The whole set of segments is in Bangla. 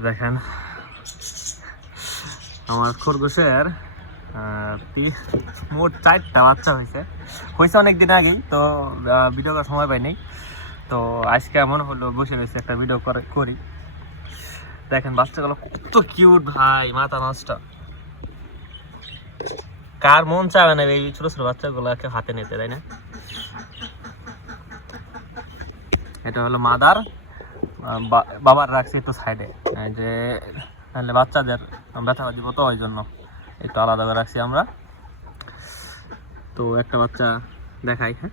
দেখেন আমার খরগোশের মোট 4টা বাচ্চা হয়েছে অনেকদিন আগেই, তো ভিডিও করার সময় পাইনি। তো আজকে এমন হলো বসে রয়েছে একটা ভিডিও করি। দেখেন বাচ্চাগুলো কত কিউট ভাই, মাথা নষ্ট। কার মন চাবে না এই ছোট ছোট বাচ্চাগুলোকে হাতে নিতে, তাই না? এটা হলো মাদার, বাবার রাখছি একটু সাইডে, যে তাহলে বাচ্চাদের ব্যথা দিব, তো ওই জন্য একটু আলাদা করে রাখছি আমরা। তো একটা বাচ্চা দেখাই, হ্যাঁ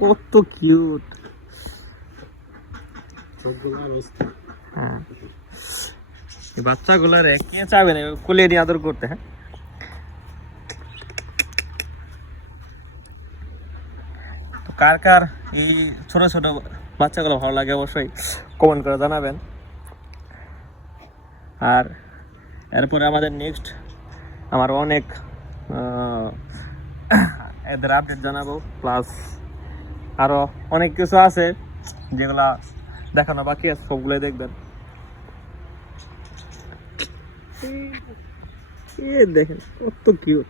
কত কিউট। হ্যাঁ বাচ্চাগুলার কে চাবে না কোলে নিয়ে আদর করতে। হ্যাঁ তো কার কার এই ছোট ছোট বাচ্চাগুলো ভালো লাগে অবশ্যই কমেন্ট করে জানাবেন। আর এরপরে আমাদের নেক্সট আমার অনেক এদের আপডেট জানাবো, প্লাস আরো অনেক কিছু আছে যেগুলা দেখানো বাকি আছে, সবগুলোই দেখবেন। দেখেন কত কিউট।